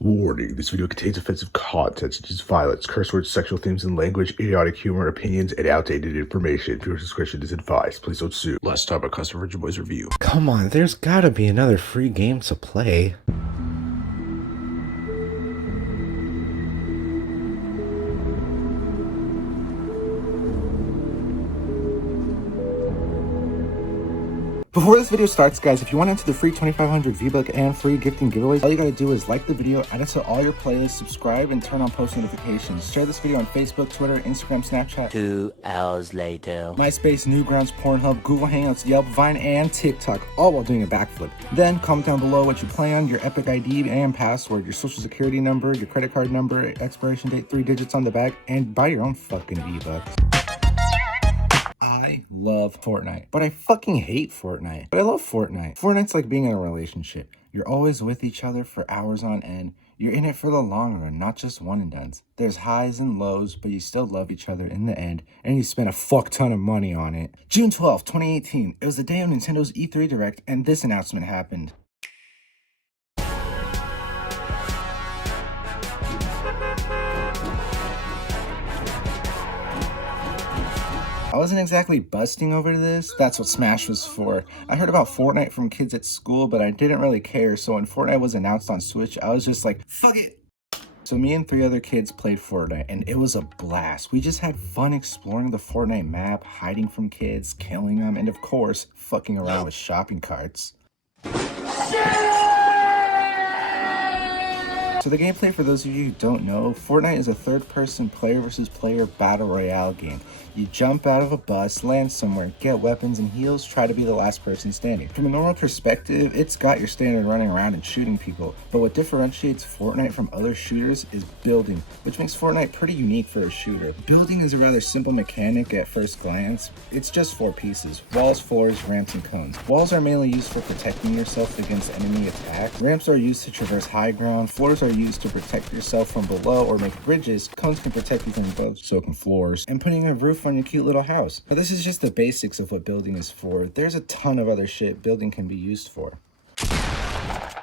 Warning, this video contains offensive content such as violence, curse words, sexual themes and language, idiotic humor, opinions, and outdated information. Viewer discretion is advised. Please don't sue. Let's talk about Custom Virgin Boys review. Come on, there's gotta be another free game to play. Before this video starts, guys, if you want to enter the free 2500 V-Buck and free gifting giveaways, all you gotta do is like the video, add it to all your playlists, subscribe, and turn on post notifications. Share this video on Facebook, Twitter, Instagram, Snapchat, 2 hours later, MySpace, Newgrounds, Pornhub, Google Hangouts, Yelp, Vine, and TikTok, all while doing a backflip. Then comment down below what you play on, your Epic ID and password, your social security number, your credit card number, expiration date, 3 digits on the back, and buy your own fucking V-Bucks. I love Fortnite, but I fucking hate Fortnite. But I love Fortnite. Fortnite's like being in a relationship. You're always with each other for hours on end. You're in it for the long run, not just one and dones. There's highs and lows, but you still love each other in the end, and you spend a fuck ton of money on it. June 12th, 2018. It was the day of Nintendo's E3 Direct, and this announcement happened. I wasn't exactly busting over this. That's what Smash was for. I heard about Fortnite from kids at school, but I didn't really care. So when Fortnite was announced on Switch, I was just like, fuck it. So me and 3 other kids played Fortnite, and it was a blast. We just had fun exploring the Fortnite map, hiding from kids, killing them, and of course, fucking around with shopping carts. So the gameplay, for those of you who don't know, Fortnite is a third-person player versus player battle royale game. You jump out of a bus, land somewhere, get weapons and heals, try to be the last person standing. From a normal perspective, it's got your standard running around and shooting people, but what differentiates Fortnite from other shooters is building, which makes Fortnite pretty unique for a shooter. Building is a rather simple mechanic at first glance. It's just 4 pieces: walls, floors, ramps, and cones. Walls are mainly used for protecting yourself against enemy attack. Ramps are used to traverse high ground. Floors are used to protect yourself from below or make bridges. Cones can protect you from above, so can floors. And putting a roof on your cute little house. But this is just the basics of what building is for. There's a ton of other shit building can be used for.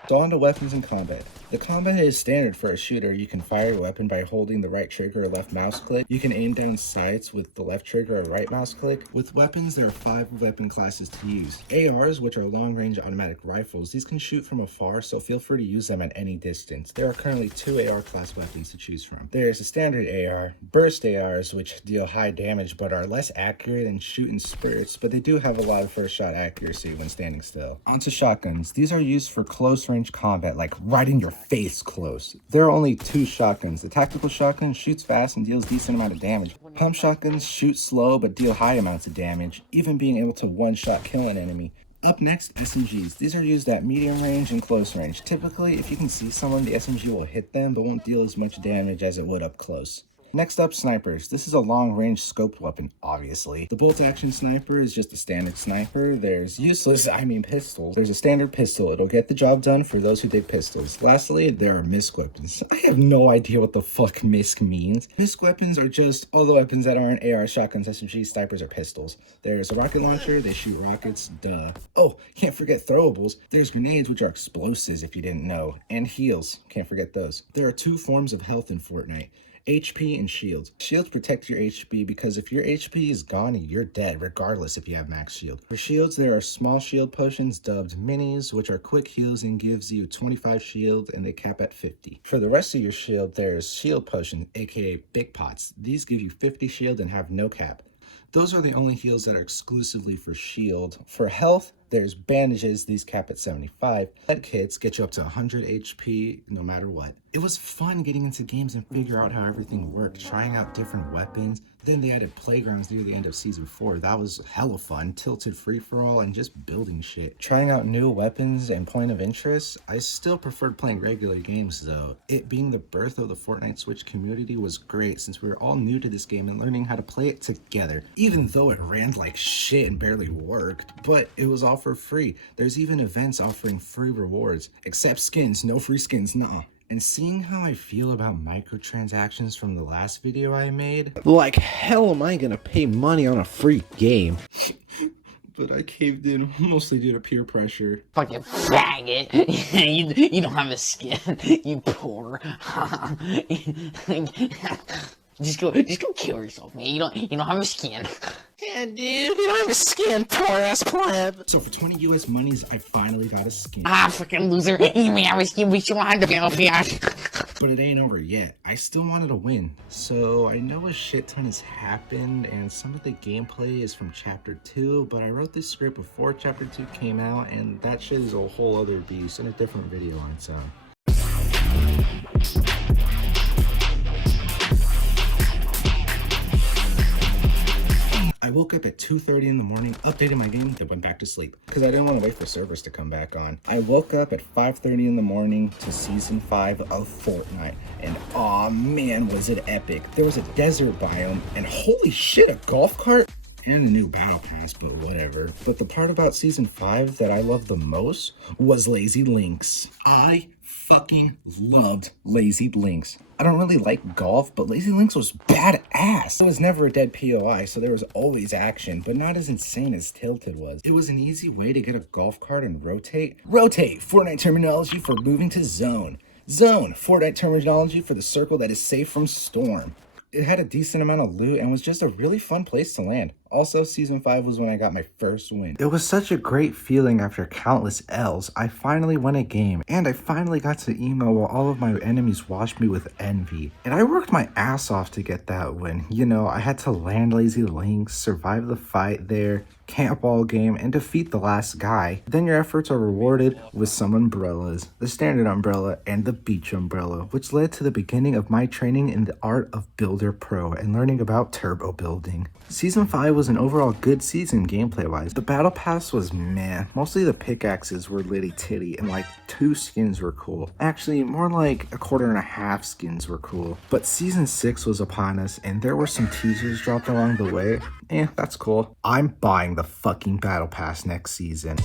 So on to weapons and combat. The combat is standard for a shooter. You can fire a weapon by holding the right trigger or left mouse click. You can aim down sights with the left trigger or right mouse click. With weapons, there are 5 weapon classes to use. ARs, which are long-range automatic rifles, these can shoot from afar, so feel free to use them at any distance. There are currently 2 AR class weapons to choose from. There's a standard AR, burst ARs, which deal high damage but are less accurate and shoot in spurts, but they do have a lot of first shot accuracy when standing still. Onto shotguns. These are used for close range combat, like right in your face close. There are only 2 shotguns. The tactical shotgun shoots fast and deals decent amount of damage. Pump shotguns shoot slow but deal high amounts of damage, even being able to one-shot kill an enemy. Up next, SMGs. These are used at medium range and close range. Typically, if you can see someone, the SMG will hit them but won't deal as much damage as it would up close. Next up, snipers. This is a long-range scoped weapon, obviously. The bolt-action sniper is just a standard sniper. There's pistols. There's a standard pistol. It'll get the job done for those who dig pistols. Lastly, there are misc weapons. I have no idea what the fuck misc means. Misc weapons are just all the weapons that aren't AR, shotguns, SMGs, snipers, or pistols. There's a rocket launcher. They shoot rockets. Duh. Oh, can't forget throwables. There's grenades, which are explosives if you didn't know. And heals. Can't forget those. There are 2 forms of health in Fortnite: HP and shields. Shields protect your HP because if your HP is gone, you're dead, regardless if you have max shield. For shields, there are small shield potions dubbed minis, which are quick heals and gives you 25 shield, and they cap at 50. For the rest of your shield, there's shield potions, aka big pots. These give you 50 shield and have no cap. Those are the only heals that are exclusively for shield. For health, there's bandages. These cap at 75. Med kits get you up to 100 HP no matter what. It was fun getting into games and figure out how everything worked, trying out different weapons. Then they added playgrounds near the end of season 4. That was hella fun. Tilted free-for-all and just building shit. Trying out new weapons and point of interest. I still preferred playing regular games though. It being the birth of the Fortnite Switch community was great since we were all new to this game and learning how to play it together. Even though it ran like shit and barely worked, but it was all for free. There's even events offering free rewards. Except skins, no free skins, nah. And seeing how I feel about microtransactions from the last video I made, like hell am I gonna pay money on a free game? but I caved in mostly due to peer pressure. Fucking faggot. you don't have a skin. You poor. Just go kill yourself, man. You don't have a skin. Yeah, dude, you don't have a skin, poor ass pleb. So for 20 US monies, I finally got a skin. Ah, fucking loser. You may have a skin, but you don't have the battlefield. But it ain't over yet. I still wanted to win. So I know a shit ton has happened and some of the gameplay is from chapter 2, but I wrote this script before chapter 2 came out and that shit is a whole other beast in a different video on its own. I woke up at 2:30 in the morning, updated my game, then went back to sleep because I didn't want to wait for servers to come back on. I woke up at 5:30 in the morning to season 5 of Fortnite, and aw man was it epic. There was a desert biome, and holy shit, a golf cart? And a new battle pass, but whatever. But the part about season 5 that I loved the most was Lazy Links. I fucking loved Lazy Links. I don't really like golf, but Lazy Links was badass. It was never a dead POI, so there was always action, but not as insane as Tilted was. It was an easy way to get a golf cart and rotate. Rotate, Fortnite terminology for moving to zone. Zone, Fortnite terminology for the circle that is safe from storm. It had a decent amount of loot and was just a really fun place to land. Also, season 5 was when I got my first win. It was such a great feeling after countless L's. I finally won a game, and I finally got to emo while all of my enemies watched me with envy. And I worked my ass off to get that win. You know, I had to land Lazy Links, survive the fight there, camp all game, and defeat the last guy. Then your efforts are rewarded with some umbrellas, the standard umbrella and the beach umbrella, which led to the beginning of my training in the art of Builder Pro and learning about turbo building. Season 5 was an overall good season gameplay wise. The battle pass was meh. Mostly the pickaxes were litty titty and like 2 skins were cool. Actually, more like 1.25 skins were cool. But season 6 was upon us and there were some teasers dropped along the way. That's cool. I'm buying the fucking battle pass next season.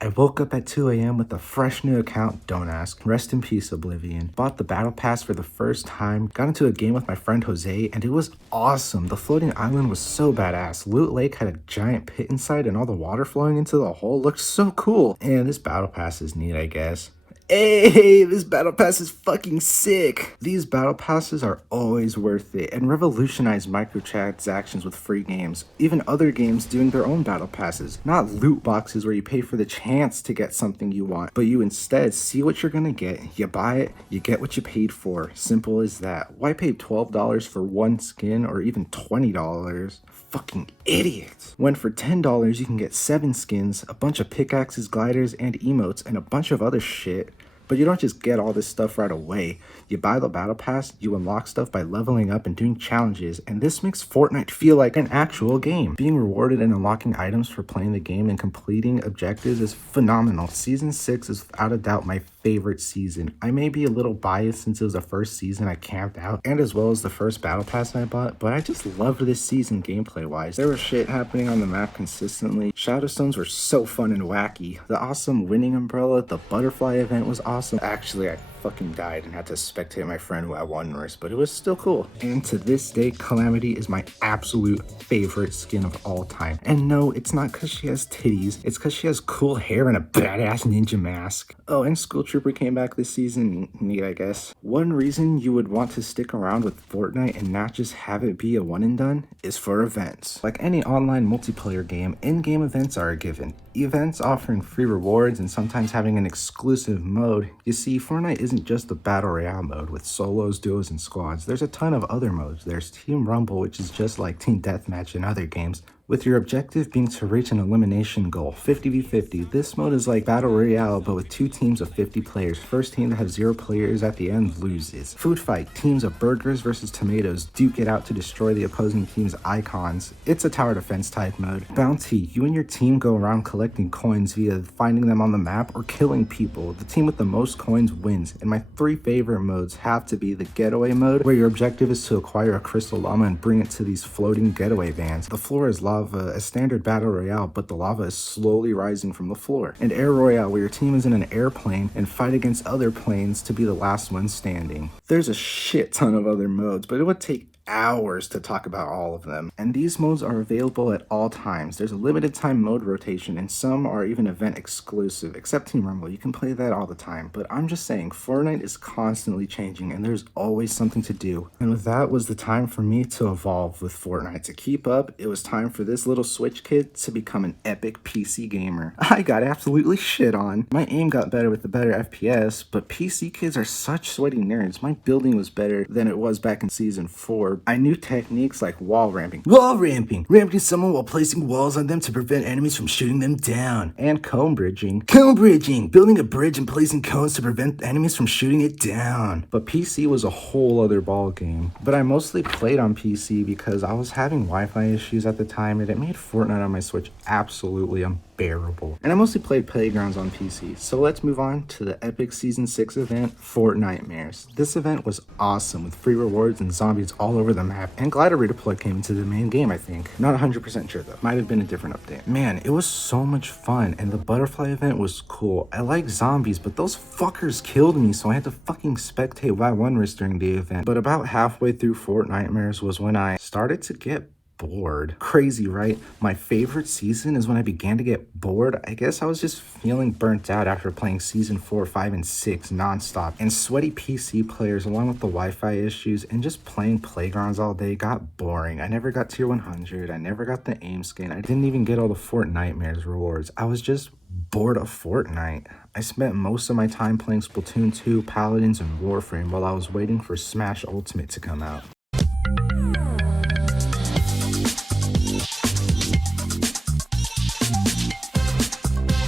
I woke up at 2 a.m. with a fresh new account, don't ask. Rest in peace, Oblivion. Bought the battle pass for the first time, got into a game with my friend Jose, and it was awesome. The floating island was so badass. Loot Lake had a giant pit inside and all the water flowing into the hole looked so cool. And this battle pass is neat, I guess. Hey, this battle pass is fucking sick. These battle passes are always worth it and revolutionize microtransactions with free games. Even other games doing their own battle passes. Not loot boxes where you pay for the chance to get something you want, but you instead see what you're gonna get, you buy it, you get what you paid for. Simple as that. Why pay $12 for one skin or even $20? Fucking idiots. When for $10 you can get 7 skins, a bunch of pickaxes, gliders, and emotes, and a bunch of other shit. But you don't just get all this stuff right away. You buy the battle pass, you unlock stuff by leveling up and doing challenges, and this makes Fortnite feel like an actual game. Being rewarded and unlocking items for playing the game and completing objectives is phenomenal. Season 6 is without a doubt my favorite season. I may be a little biased since it was the first season I camped out, and as well as the first battle pass I bought, but I just loved this season gameplay wise. There was shit happening on the map consistently. Shadowstones were so fun and wacky. The awesome winning umbrella, the butterfly event was awesome. Actually, I fucking died and had to spectate my friend who I won worse, but it was still cool. And to this day, Calamity is my absolute favorite skin of all time. And no, it's not because she has titties, it's because she has cool hair and a badass ninja mask. Oh, and School Trooper came back this season, neat I guess. One reason you would want to stick around with Fortnite and not just have it be a one and done is for events. Like any online multiplayer game, in-game events are a given. Events offering free rewards and sometimes having an exclusive mode. You see, Fortnite isn't just the Battle Royale mode with solos, duos, and squads. There's a ton of other modes. There's Team Rumble, which is just like Team Deathmatch in other games, with your objective being to reach an elimination goal, 50v50. This mode is like Battle Royale, but with 2 teams of 50 players. First team that has 0 players at the end loses. Food fight, teams of burgers versus tomatoes duke it out to destroy the opposing team's icons. It's a tower defense type mode. Bounty, you and your team go around collecting coins via finding them on the map or killing people. The team with the most coins wins, and my 3 favorite modes have to be the getaway mode, where your objective is to acquire a crystal llama and bring it to these floating getaway vans. The floor is lava, a standard battle royale, but the lava is slowly rising from the floor. And air royale, where your team is in an airplane and fight against other planes to be the last one standing. There's a shit ton of other modes, but it would take hours to talk about all of them. And these modes are available at all times. There's a limited time mode rotation, and some are even event exclusive, except Team Rumble. You can play that all the time. But I'm just saying, Fortnite is constantly changing, and there's always something to do. And with that was the time for me to evolve with Fortnite. To keep up, it was time for this little Switch kid to become an epic PC gamer. I got absolutely shit on. My aim got better with the better FPS, but PC kids are such sweaty nerds. My building was better than it was back in Season 4. I knew techniques like wall ramping. Wall ramping! Ramping someone while placing walls on them to prevent enemies from shooting them down. And cone bridging. Cone bridging! Building a bridge and placing cones to prevent enemies from shooting it down. But PC was a whole other ball game. But I mostly played on PC because I was having Wi-Fi issues at the time, and it made Fortnite on my Switch absolutely unbearable. And I mostly played Playgrounds on PC. So let's move on to the epic Season 6 event, Fortnitemares. This event was awesome with free rewards and zombies all over the map, and glider redeploy came into the main game, I think. Not 100% sure though. Might have been a different update. Man, it was so much fun, and the butterfly event was cool. I like zombies, but those fuckers killed me, so I had to fucking spectate Y1 during the event. But about halfway through Fortnitemares was when I started to get bored. Crazy, right? My favorite season is when I began to get bored. I guess I was just feeling burnt out after playing Season 4, 5, and 6 nonstop. And sweaty PC players, along with the Wi-Fi issues and just playing Playgrounds all day, got boring. I never got tier 100. I never got the aim skin. I didn't even get all the Fortnitemares rewards. I was just bored of Fortnite. I spent most of my time playing Splatoon 2, Paladins, and Warframe while I was waiting for Smash Ultimate to come out.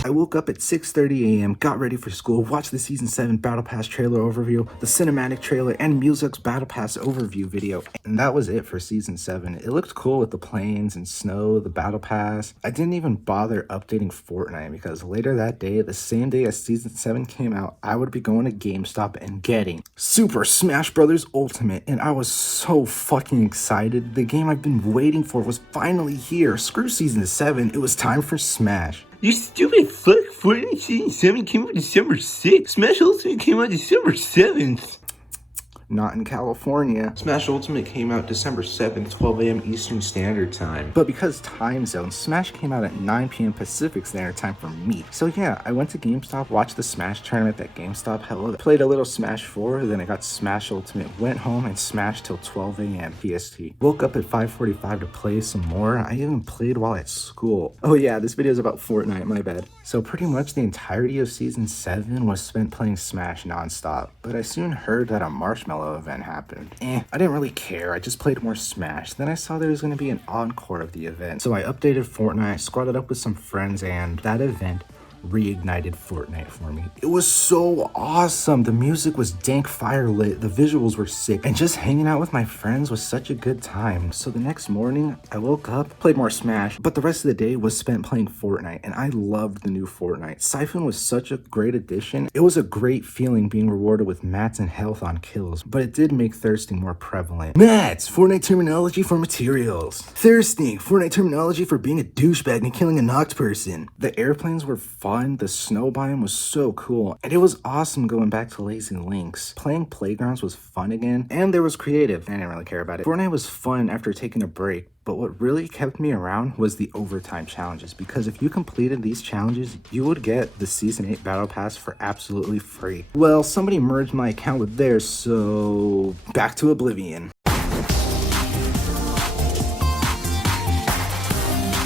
I woke up at 6:30 a.m., got ready for school, watched the Season 7 Battle Pass trailer overview, the cinematic trailer, and Music's Battle Pass overview video. And that was it for Season 7. It looked cool with the planes and snow, the Battle Pass. I didn't even bother updating Fortnite because later that day, the same day as Season 7 came out, I would be going to GameStop and getting Super Smash Bros. Ultimate. And I was so fucking excited. The game I've been waiting for was finally here. Screw Season 7, it was time for Smash. You stupid fuck, Fortnite Season 7 came out December 6th. Smash Ultimate came out December 7th. Not in California. Smash Ultimate came out December 7th, 12 a.m. Eastern Standard Time. But because time zone, Smash came out at 9 p.m. Pacific Standard Time for me. So yeah, I went to GameStop, watched the Smash tournament that GameStop held, played a little Smash 4, then I got Smash Ultimate, went home and smashed till 12 a.m. PST. Woke up at 5:45 to play some more. I even played while at school. Oh yeah, this video is about Fortnite, my bad. So pretty much the entirety of Season 7 was spent playing Smash nonstop. But I soon heard that a Marshmallow event happened. I didn't really care. I just played more Smash. Then I saw there was going to be an encore of the event. So I updated Fortnite, squatted up with some friends, and that event reignited Fortnite for me. It was so awesome. The music was dank fire lit, the visuals were sick, and just hanging out with my friends was such a good time. So the next morning, I woke up, played more Smash, but the rest of the day was spent playing Fortnite, and I loved the new Fortnite. Siphon was such a great addition. It was a great feeling being rewarded with mats and health on kills, but it did make thirsting more prevalent. Mats, Fortnite terminology for materials. Thirsting, Fortnite terminology for being a douchebag and killing a knocked person. The airplanes were fun. The snow biome was so cool, and it was awesome going back to Lazy Links. Playing Playgrounds was fun again, and there was creative. I didn't really care about it. Fortnite was fun after taking a break, but what really kept me around was the overtime challenges, because if you completed these challenges, you would get the Season 8 Battle Pass for absolutely free. Well, somebody merged my account with theirs, so back to Oblivion.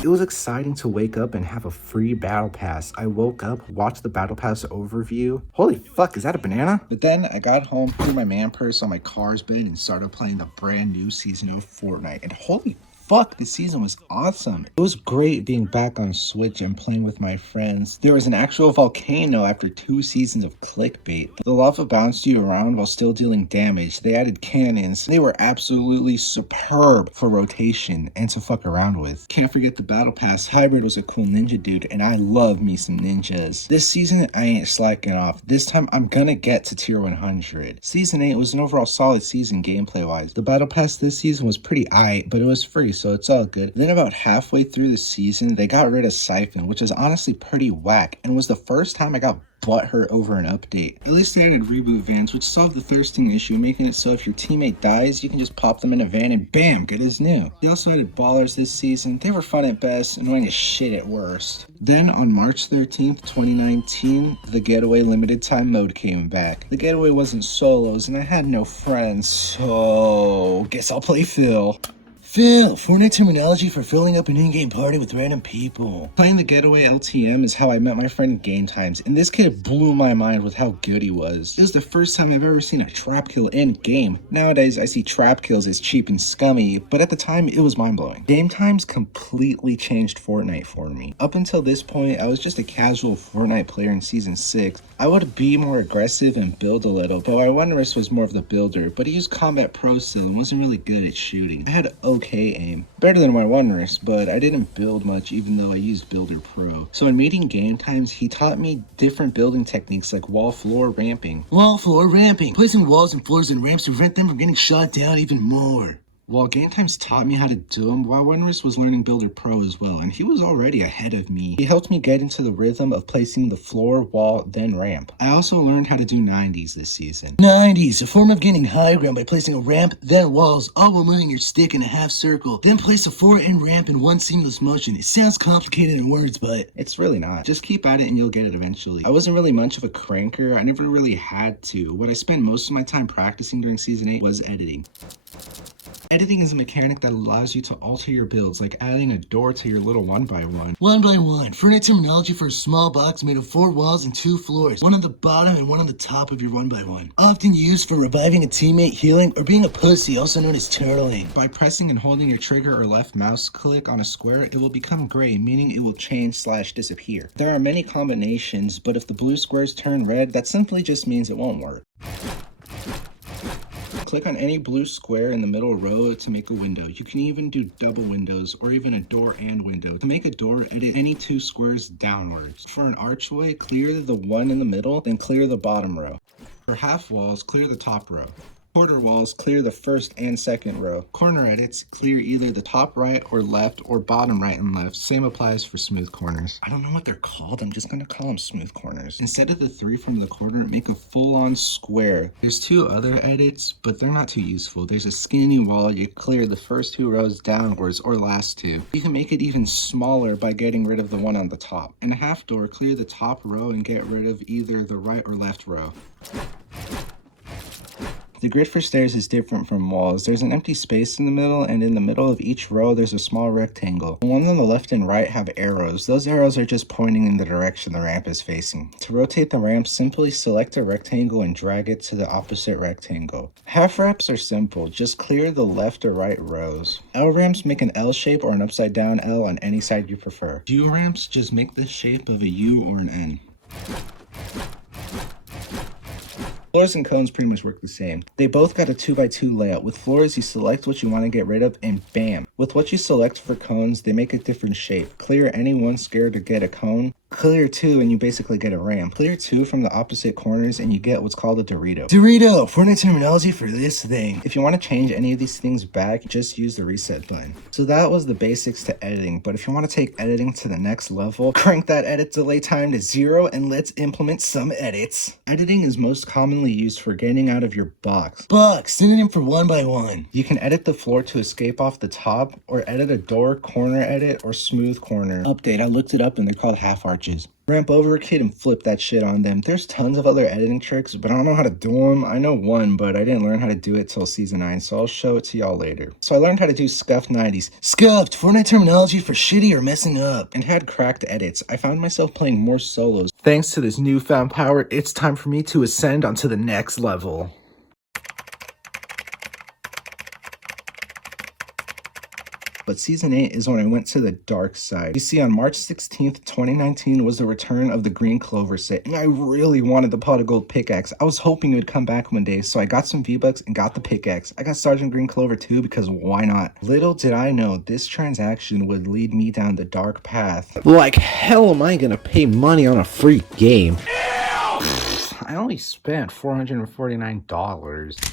It was exciting to wake up and have a free Battle Pass. I woke up, watched the Battle Pass overview. Holy fuck, is that a banana? But then I got home, threw my man purse on my car's bed, and started playing the brand new season of Fortnite. And holy fuck, this season was awesome. It was great being back on Switch and playing with my friends. There was an actual volcano after 2 seasons of clickbait. The lava bounced you around while still dealing damage. They added cannons. They were absolutely superb for rotation and to fuck around with. Can't forget the Battle Pass. Hybrid was a cool ninja dude, and I love me some ninjas. This season, I ain't slacking off. This time, I'm gonna get to tier 100. Season 8 was an overall solid season gameplay-wise. The Battle Pass this season was pretty aight, but it was free, so it's all good. Then about halfway through the season, they got rid of Siphon, which is honestly pretty whack, and was the first time I got butthurt over an update. At least they added reboot vans, which solved the thirsting issue, making it so if your teammate dies, you can just pop them in a van and bam, good as new. They also added ballers this season. They were fun at best, annoying as shit at worst. Then on March 13th, 2019, the Getaway limited time mode came back. The Getaway wasn't solos, and I had no friends, so guess I'll play Phil. Phil, Fortnite terminology for filling up an in-game party with random people. Playing the Getaway LTM is how I met my friend Game Times, and this kid blew my mind with how good he was. It was the first time I've ever seen a trap kill in-game. Nowadays, I see trap kills as cheap and scummy, but at the time, it was mind-blowing. Game Times completely changed Fortnite for me. Up until this point, I was just a casual Fortnite player in Season 6. I would be more aggressive and build a little, but my Wondrous was more of the builder, but he used Combat Pro still and wasn't really good at shooting. I had okay aim. Better than my Wondrous, but I didn't build much even though I used Builder Pro. So in meeting Game Times, he taught me different building techniques like wall floor ramping. Wall floor ramping! Placing walls and floors and ramps to prevent them from getting shot down even more. Well, Game Times taught me how to do them while Wondrous was learning Builder Pro as well, and he was already ahead of me. He helped me get into the rhythm of placing the floor, wall, then ramp. I also learned how to do 90s this season. 90s, a form of gaining high ground by placing a ramp, then walls, all while moving your stick in a half circle. Then place a floor and ramp in one seamless motion. It sounds complicated in words, but it's really not. Just keep at it and you'll get it eventually. I wasn't really much of a cranker. I never really had to. What I spent most of my time practicing during Season 8 was editing. Editing is a mechanic that allows you to alter your builds, like adding a door to your little 1x1. 1x1, Fortnite terminology for a small box made of 4 walls and 2 floors, one on the bottom and one on the top of your 1x1. Often used for reviving a teammate, healing, or being a pussy, also known as turtling. By pressing and holding your trigger or left mouse click on a square, it will become gray, meaning it will change/disappear. There are many combinations, but if the blue squares turn red, that simply just means it won't work. Click on any blue square in the middle row to make a window. You can even do double windows or even a door and window. To make a door, edit any 2 squares downwards. For an archway, clear the one in the middle, then clear the bottom row. For half walls, clear the top row. Quarter walls, clear the first and second row. Corner edits, clear either the top right or left or bottom right and left. Same applies for smooth corners. I don't know what they're called. I'm just gonna call them smooth corners. Instead of the 3 from the corner, make a full-on square. There's 2 other edits, but they're not too useful. There's a skinny wall. You clear the first 2 rows downwards or last 2. You can make it even smaller by getting rid of the one on the top. In a half door, clear the top row and get rid of either the right or left row. The grid for stairs is different from walls. There's an empty space in the middle, and in the middle of each row there's a small rectangle. The ones on the left and right have arrows. Those arrows are just pointing in the direction the ramp is facing. To rotate the ramp, simply select a rectangle and drag it to the opposite rectangle. Half ramps are simple. Just clear the left or right rows. L ramps make an L shape or an upside down L on any side you prefer. U ramps just make the shape of a U or an N. Floors and cones pretty much work the same. They both got a 2x2 layout. With floors, you select what you want to get rid of and bam. With what you select for cones, they make a different shape. Clear any one square to get a cone. Clear 2 and you basically get a ramp. Clear 2 from the opposite corners and you get what's called a Dorito. Dorito! Fortnite terminology for this thing. If you want to change any of these things back, just use the reset button. So that was the basics to editing, but if you want to take editing to the next level, crank that edit delay time to 0 and let's implement some edits. Editing is most commonly used for getting out of your box. Box, synonym for 1x1. You can edit the floor to escape off the top, or edit a door, corner edit, or smooth corner. Update, I looked it up and they're called half arches. Ramp over a kid and flip that shit on them. There's tons of other editing tricks, but I don't know how to do them. I know one, but I didn't learn how to do it till Season 9, so I'll show it to y'all later. So I learned how to do scuffed 90s. Scuffed, Fortnite terminology for shitty or messing up. And had cracked edits. I found myself playing more solos. Thanks to this newfound power, it's time for me to ascend onto the next level. But Season 8 is when I went to the dark side. You see, on March 16th, 2019 was the return of the Green Clover set, and I really wanted the pot of gold pickaxe. I was hoping it would come back one day, so I got some V-Bucks and got the pickaxe. I got Sergeant Green Clover too, because why not? Little did I know this transaction would lead me down the dark path. Like hell am I gonna pay money on a free game? I only spent $449.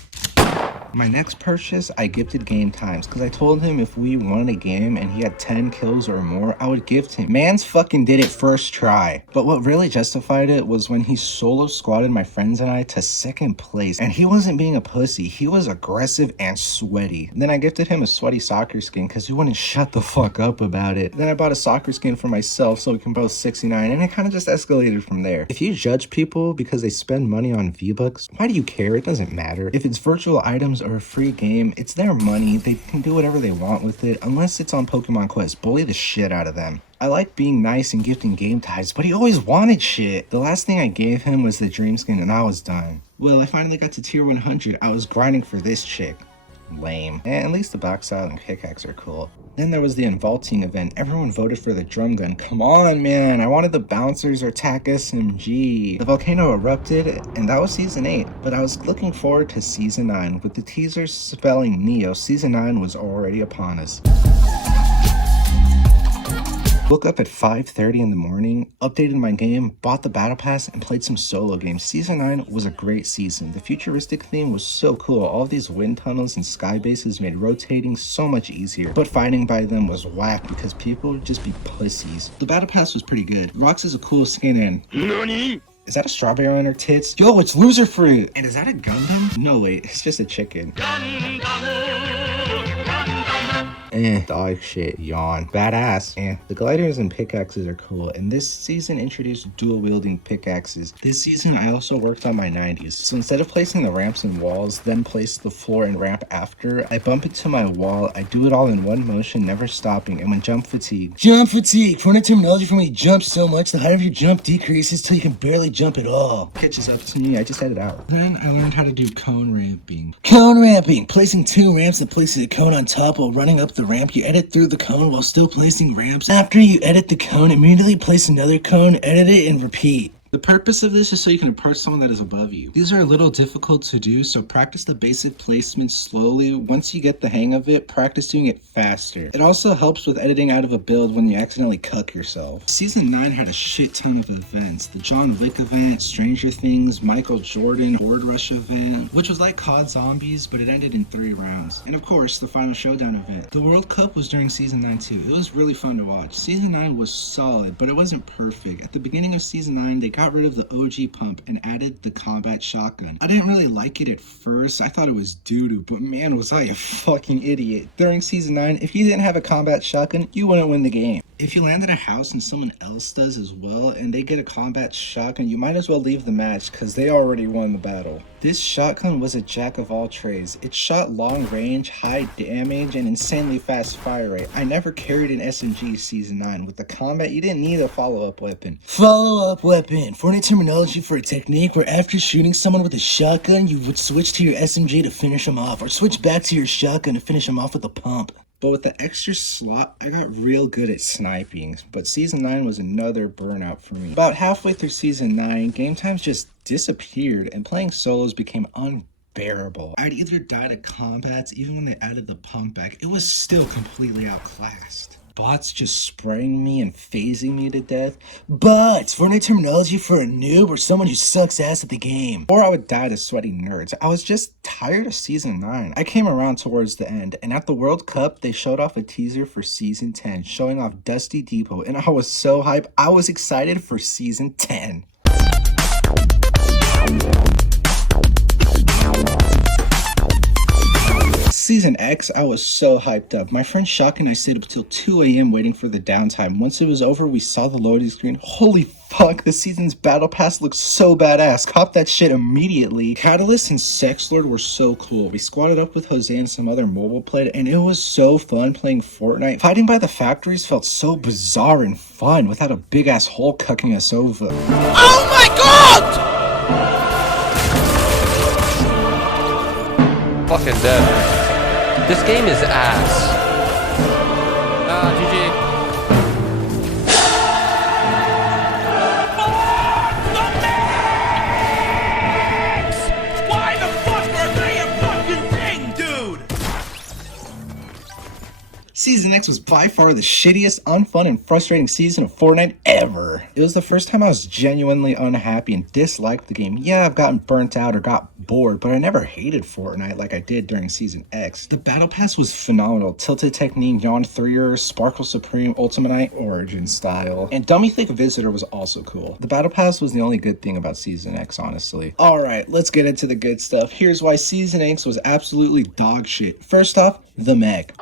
My next purchase, I gifted game times because I told him if we won a game and he had 10 kills or more, I would gift him. Mans fucking did it first try. But what really justified it was when he solo squatted my friends and I to second place. And he wasn't being a pussy. He was aggressive and sweaty. Then I gifted him a sweaty soccer skin because he wouldn't shut the fuck up about it. Then I bought a soccer skin for myself so we can both 69, and it kind of just escalated from there. If you judge people because they spend money on V-Bucks, why do you care? It doesn't matter. If it's virtual items or a free game, it's their money. They can do whatever they want with it, unless it's on Pokemon Quest. Bully the shit out of them. I like being nice and gifting game ties, but he always wanted shit. The last thing I gave him was the dream skin and I was done. Well, I finally got to tier 100. I was grinding for this chick. Lame. And at least the backside and pickaxe are cool. Then there was the Invaulting event. Everyone voted for the drum gun. Come on, man. I wanted the Bouncers or TAC SMG. The volcano erupted, and that was Season 8. But I was looking forward to Season 9. With the teasers spelling Neo, Season 9 was already upon us. Woke up at 5:30 in the morning, updated my game, bought the battle pass, and played some solo games. Season 9 was a great season. The futuristic theme was so cool. All of these wind tunnels and sky bases made rotating so much easier. But fighting by them was whack because people would just be pussies. The battle pass was pretty good. Rox is a cool skin and... NANI? Is that a strawberry on her tits? Yo, it's loser fruit! And is that a Gundam? No, wait, it's just a chicken. Dog shit, yawn. Badass. The gliders and pickaxes are cool, and this season introduced dual-wielding pickaxes. This season, I also worked on my 90s. So instead of placing the ramps and walls, then place the floor and ramp after, I bump into my wall, I do it all in one motion, never stopping, and when jump fatigue. Jump fatigue! Fortnite terminology for when you jump so much, the height of your jump decreases till you can barely jump at all. Catches up to me, I just had it out. Then I learned how to do cone ramping. Cone ramping! Placing 2 ramps and placing a cone on top while running up the ramp. You edit through the cone while still placing ramps. After you edit the cone, immediately place another cone, edit it, and repeat. The purpose of this is so you can approach someone that is above you. These are a little difficult to do, so practice the basic placement slowly. Once you get the hang of it, practice doing it faster. It also helps with editing out of a build when you accidentally cuck yourself. Season 9 had a shit ton of events. The John Wick event, Stranger Things, Michael Jordan, Horde Rush event, which was like COD Zombies, but it ended in 3 rounds. And of course, the Final Showdown event. The World Cup was during Season 9 too. It was really fun to watch. Season 9 was solid, but it wasn't perfect. At the beginning of Season 9, they got rid of the OG pump and added the combat shotgun. I didn't really like it at first. I thought it was doo-doo, but man, was I a fucking idiot. During Season 9, if you didn't have a combat shotgun, you wouldn't win the game. If you land in a house and someone else does as well, and they get a combat shotgun, you might as well leave the match because they already won the battle. This shotgun was a jack of all trades. It shot long range, high damage, and insanely fast fire rate. I never carried an SMG Season 9. With the combat, you didn't need a follow-up weapon. Follow-up weapon! Fortnite terminology for a technique where after shooting someone with a shotgun, you would switch to your SMG to finish them off, or switch back to your shotgun to finish them off with a pump. But with the extra slot, I got real good at sniping, but Season 9 was another burnout for me. About halfway through Season 9, game times just disappeared and playing solos became unbearable. I'd either die to combats, even when they added the pump back, it was still completely outclassed. Bots just spraying me and phasing me to death. Bots! Fortnite terminology for a noob or someone who sucks ass at the game. Or I would die to sweaty nerds. I was just tired of Season 9. I came around towards the end, and at the World Cup, they showed off a teaser for Season 10, showing off Dusty Depot, and I was so hyped. I was excited for Season 10. Season X, I was so hyped up. My friend Shock and I stayed up till 2 a.m. waiting for the downtime. Once it was over, we saw the loading screen. Holy fuck, the season's battle pass looks so badass. Cop that shit immediately. Catalyst and Sex Lord were so cool. We squatted up with Jose and some other mobile players, and it was so fun playing Fortnite. Fighting by the factories felt so bizarre and fun without a big ass hole cucking us over. Oh my god! Fucking dead. This game is ass. GG. Why the fuck are they a fucking thing, dude? Season X was by far the shittiest, unfun, and frustrating season of Fortnite ever. It was the first time I was genuinely unhappy and disliked the game. Yeah, I've gotten burnt out or got bored, but I never hated Fortnite like I did during Season X. The Battle Pass was phenomenal. Tilted Technique, Yawn 3er, Sparkle Supreme, Ultimate Eye, Origin style. And Dummy Thick Visitor was also cool. The Battle Pass was the only good thing about Season X, honestly. Alright, let's get into the good stuff. Here's why Season X was absolutely dog shit. First off, the mech.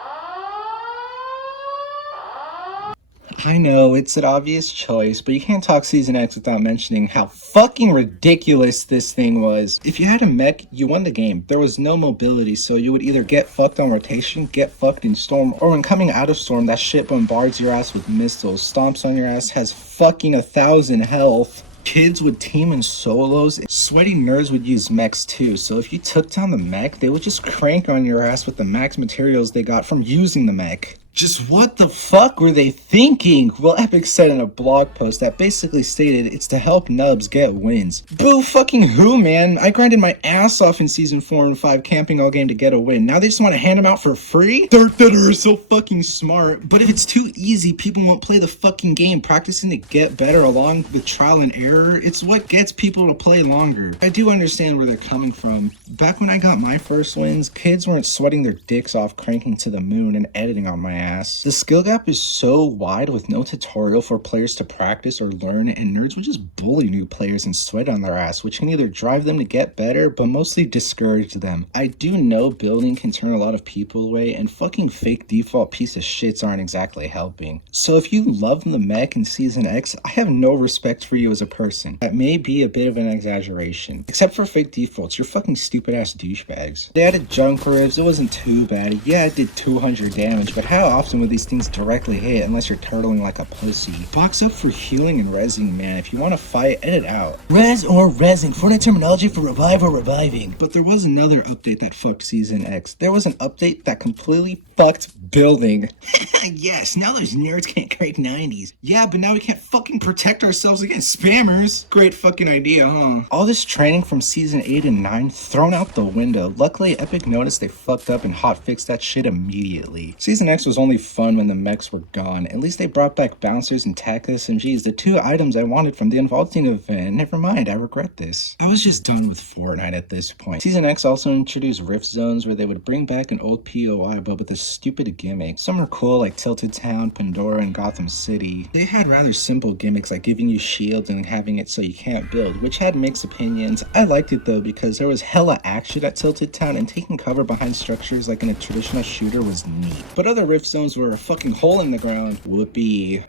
I know, it's an obvious choice, but you can't talk Season X without mentioning how fucking ridiculous this thing was. If you had a mech, you won the game. There was no mobility, so you would either get fucked on rotation, get fucked in storm, or when coming out of storm, that shit bombards your ass with missiles, stomps on your ass, has fucking 1,000 health. Kids would team in solos. Sweaty nerds would use mechs too, so if you took down the mech, they would just crank on your ass with the max materials they got from using the mech. Just what the fuck were they thinking? Well, Epic said in a blog post that basically stated it's to help nubs get wins. Boo fucking who, man? I grinded my ass off in Season 4 and 5 camping all game to get a win. Now they just want to hand them out for free? They're so fucking smart. But if it's too easy, people won't play the fucking game. Practicing to get better along with trial and error, it's what gets people to play longer. I do understand where they're coming from. Back when I got my first wins, kids weren't sweating their dicks off cranking to the moon and editing on my ass. The skill gap is so wide with no tutorial for players to practice or learn, and nerds would just bully new players and sweat on their ass, which can either drive them to get better, but mostly discourage them. I do know building can turn a lot of people away, and fucking fake default piece of shits aren't exactly helping. So if you love the mech in Season X, I have no respect for you as a person. That may be a bit of an exaggeration. Except for fake defaults, you're fucking stupid ass douchebags. They added junk ribs, it wasn't too bad. Yeah, it did 200 damage, but how often would these things directly hit unless you're turtling like a pussy? Box up for healing and rezzing, man. If you want to fight, edit out. Res or rezzing, Fortnite terminology for revive or reviving. But there was another update that fucked Season X. There was an update that completely fucked building. Yes, now those nerds can't crank 90s. Yeah, but now we can't fucking protect ourselves against spammers. Great fucking idea, huh? All this training from Season 8 and 9 thrown out the window. Luckily, Epic noticed they fucked up and hotfixed that shit immediately. Season X was only fun when the mechs were gone. At least they brought back bouncers and tac SMGs, the two items I wanted from the Involting event. Never mind, I regret this. I was just done with Fortnite at this point. Season X also introduced rift zones where they would bring back an old POI but with a stupid gimmick. Some are cool like Tilted Town, Pandora, and Gotham City. They had rather simple gimmicks like giving you shields and having it so you can't build, which had mixed opinions. I liked it though because there was hella action at Tilted Town and taking cover behind structures like in a traditional shooter was neat. But other rift zones were a fucking hole in the ground. Whoopee.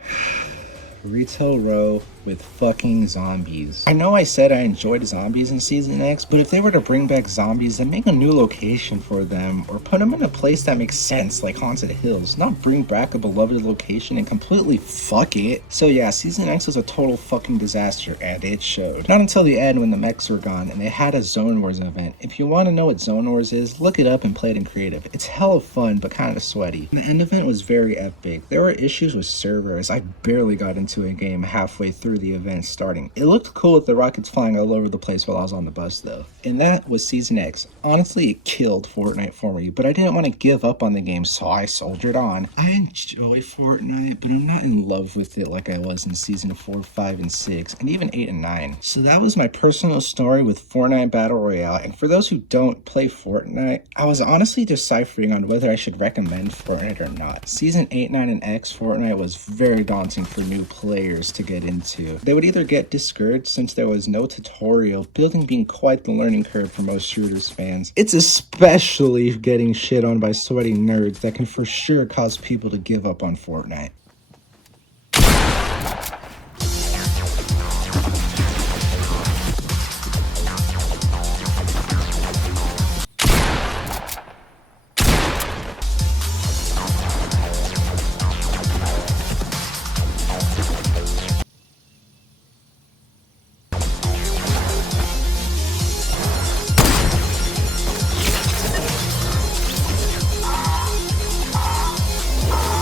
Retail Row with fucking zombies. I know I said I enjoyed zombies in Season X, but if they were to bring back zombies, then make a new location for them, or put them in a place that makes sense, like Haunted Hills, not bring back a beloved location and completely fuck it. So yeah, Season X was a total fucking disaster, and it showed. Not until the end when the mechs were gone, and they had a Zone Wars event. If you want to know what Zone Wars is, look it up and play it in creative. It's hella fun, but kind of sweaty. The end event was very epic. There were issues with servers. I barely got into a game halfway through the event starting. It looked cool with the rockets flying all over the place while I was on the bus though. And that was Season X. Honestly, it killed Fortnite for me, but I didn't want to give up on the game, so I soldiered on. I enjoy Fortnite, but I'm not in love with it like I was in Season 4, 5, and 6, and even 8 and 9. So that was my personal story with Fortnite Battle Royale, and for those who don't play Fortnite, I was honestly deciphering on whether I should recommend Fortnite or not. Season 8, 9, and X Fortnite was very daunting for new players to get into. They would either get discouraged since there was no tutorial, building being quite the learning curve for most shooters fans. It's especially getting shit on by sweaty nerds that can for sure cause people to give up on Fortnite.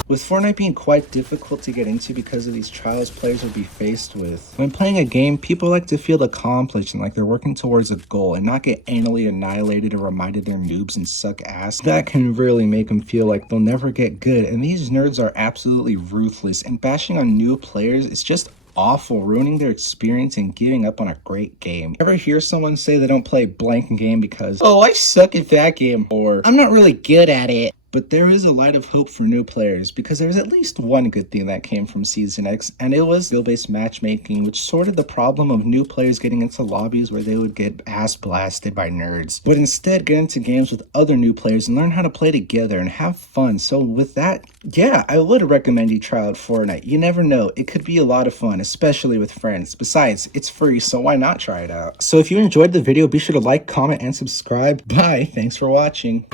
With Fortnite being quite difficult to get into because of these trials players will be faced with, when playing a game, people like to feel accomplished and like they're working towards a goal and not get anally annihilated or reminded they're noobs and suck ass. That can really make them feel like they'll never get good, and these nerds are absolutely ruthless, and bashing on new players is just awful, ruining their experience and giving up on a great game. Ever hear someone say they don't play blank game because, oh, I suck at that game, or I'm not really good at it? But there is a light of hope for new players, because there's at least one good thing that came from Season X, and it was skill-based matchmaking, which sorted the problem of new players getting into lobbies where they would get ass blasted by nerds, but instead get into games with other new players and learn how to play together and have fun. So with that, yeah, I would recommend you try out Fortnite. You never know, it could be a lot of fun, especially with friends. Besides, it's free, so why not try it out? So if you enjoyed the video, be sure to like, comment, and subscribe. Bye, thanks for watching.